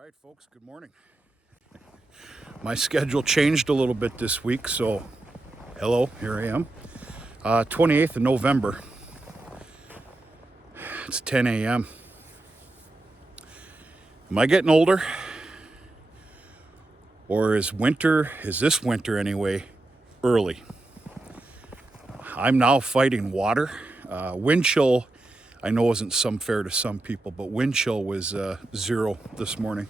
All right, folks, good morning. My schedule changed a little bit this week, so hello, here I am. 28th of November. It's 10 a.m. Am I getting older? Or is this winter anyway, early? I'm now fighting water. Wind chill, I know isn't fair to some people, but wind chill was 0 this morning.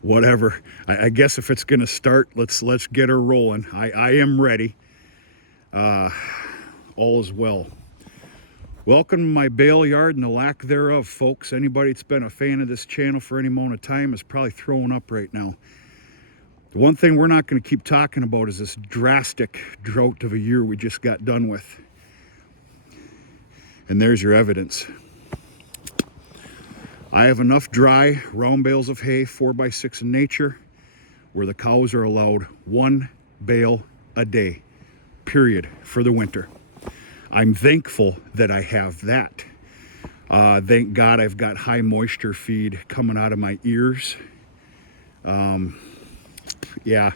Whatever. I guess if it's gonna start, let's get her rolling. I am ready. All is well. Welcome to my bale yard and the lack thereof, folks. Anybody that's been a fan of this channel for any amount of time is probably throwing up right now. The one thing we're not going to keep talking about is this drastic drought of a year we just got done with. And there's your evidence. I have enough dry round bales of hay, 4x6 in nature, where the cows are allowed 1 bale a day, period, for the winter. I'm thankful that I have that. Thank God I've got high moisture feed coming out of my ears. Yeah.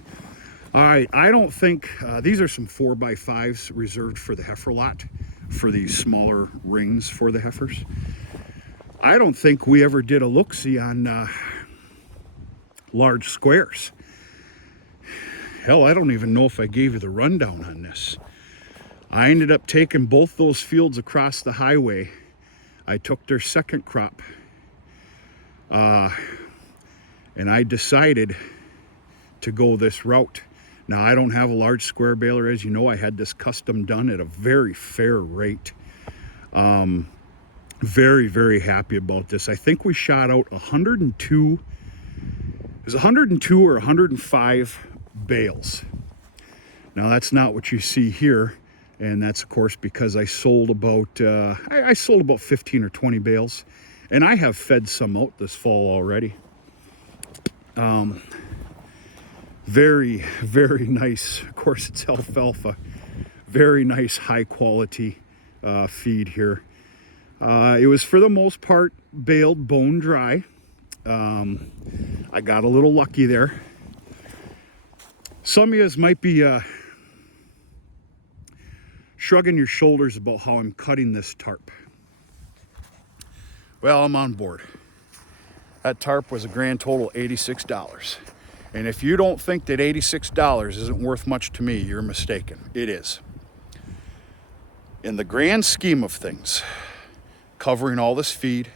All right, I don't think, these are some 4x5s reserved for the heifer lot, for these smaller rings for the heifers. I don't think we ever did a look-see on large squares. Hell, I don't even know if I gave you the rundown on this. I ended up taking both those fields across the highway. I took their second crop. And I decided to go this route. Now, I don't have a large square baler. As you know, I had this custom done at a very fair rate. Very, very happy about this. I think we shot out 102, it was 102 or 105 bales. Now, that's not what you see here. And that's, of course, because I sold about, I sold about 15 or 20 bales. And I have fed some out this fall already. Very, very nice. Of course, it's alfalfa. Very nice, high quality feed here. It was for the most part baled bone dry. I got a little lucky there. Some of you might be shrugging your shoulders about how I'm cutting this tarp. Well, I'm on board. That tarp was a grand total $86. And if you don't think that $86 isn't worth much to me, you're mistaken. It is. In the grand scheme of things, covering all this feed,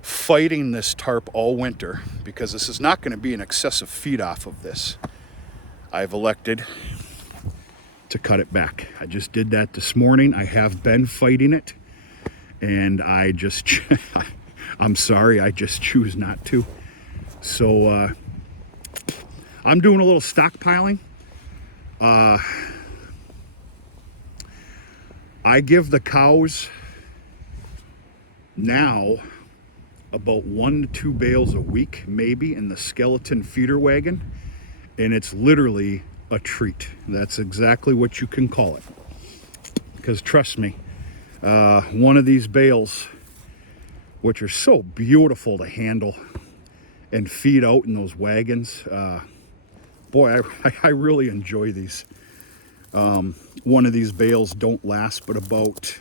fighting this tarp all winter, because this is not going to be an excessive feed off of this, I've elected to cut it back. I just did that this morning. I have been fighting it, and I just, I'm sorry, I just choose not to. So, I'm doing a little stockpiling. I give the cows now about 1 to 2 bales a week, maybe, in the skeleton feeder wagon, and it's literally a treat. That's exactly what you can call it. Because trust me, one of these bales, which are so beautiful to handle and feed out in those wagons, boy, I really enjoy these. One of these bales don't last but about,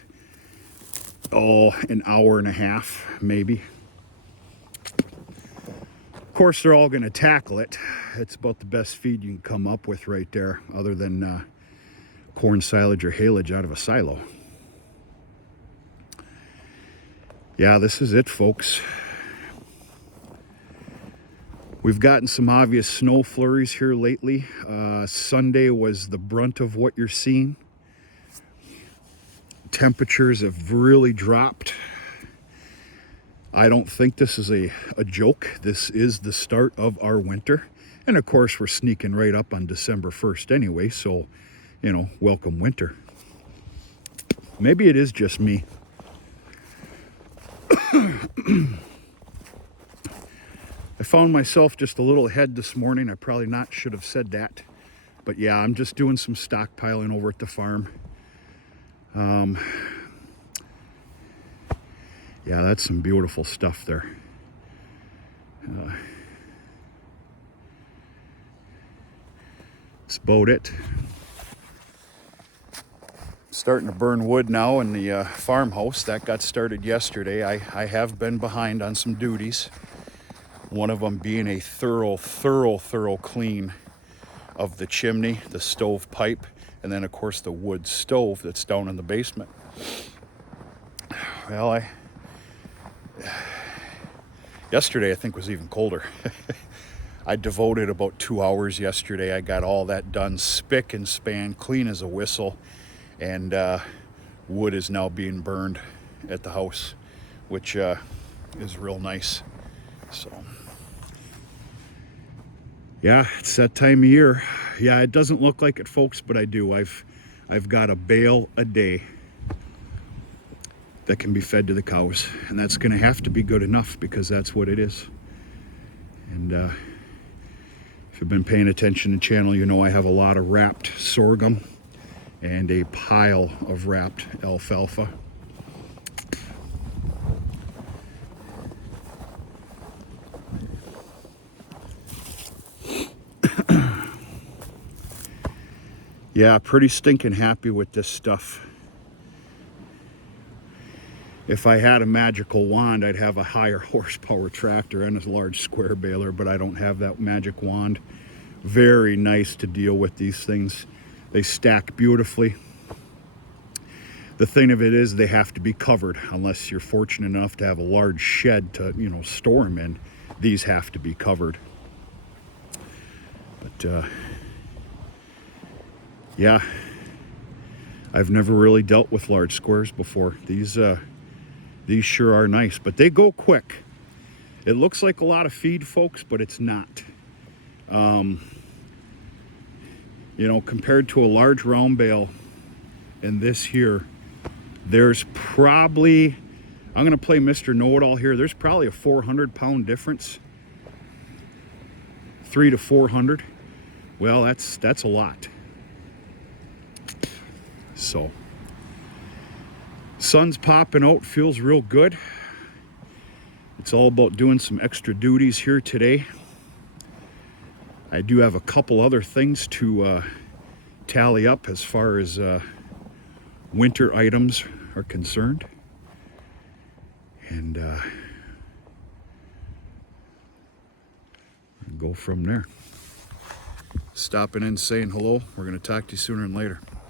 an hour and a half, maybe. Of course, they're all going to tackle it. It's about the best feed you can come up with right there, other than corn silage or haylage out of a silo. Yeah, this is it, folks. We've gotten some obvious snow flurries here lately. Sunday was the brunt of what you're seeing. Temperatures have really dropped. I don't think this is a joke. This is the start of our winter. And of course, we're sneaking right up on December 1st anyway. So, you know, welcome winter. Maybe it is just me. I found myself just a little ahead this morning. I probably should have said that. But yeah, I'm just doing some stockpiling over at the farm. Yeah, that's some beautiful stuff there. That's about it. Starting to burn wood now in the farmhouse. That got started yesterday. I have been behind on some duties. One of them being a thorough clean of the chimney, the stove pipe, and then of course the wood stove that's down in the basement. Well, yesterday I think was even colder. I devoted about 2 hours yesterday. I got all that done, spick and span, clean as a whistle, and wood is now being burned at the house, which is real nice. So, yeah, it's that time of year. Yeah, it doesn't look like it, folks, but I do. I've got a bale a day that can be fed to the cows, and that's going to have to be good enough because that's what it is. And if you've been paying attention to the channel, you know I have a lot of wrapped sorghum and a pile of wrapped alfalfa. Yeah, pretty stinking happy with this stuff. If I had a magical wand, I'd have a higher horsepower tractor and a large square baler, but I don't have that magic wand. Very nice to deal with these things. They stack beautifully. The thing of it is they have to be covered unless you're fortunate enough to have a large shed to, store them in. These have to be covered. But yeah, I've never really dealt with large squares before. These sure are nice, but they go quick. It looks like a lot of feed, folks, but it's not. Compared to a large round bale and this here, there's probably, I'm going to play Mr. Know-It-All here, there's probably a 400-pound difference. 300 to 400. Well, that's a lot. So, sun's popping out, feels real good. It's all about doing some extra duties here today. I do have a couple other things to tally up as far as winter items are concerned. And go from there. Stopping in, saying hello. We're going to talk to you sooner and later.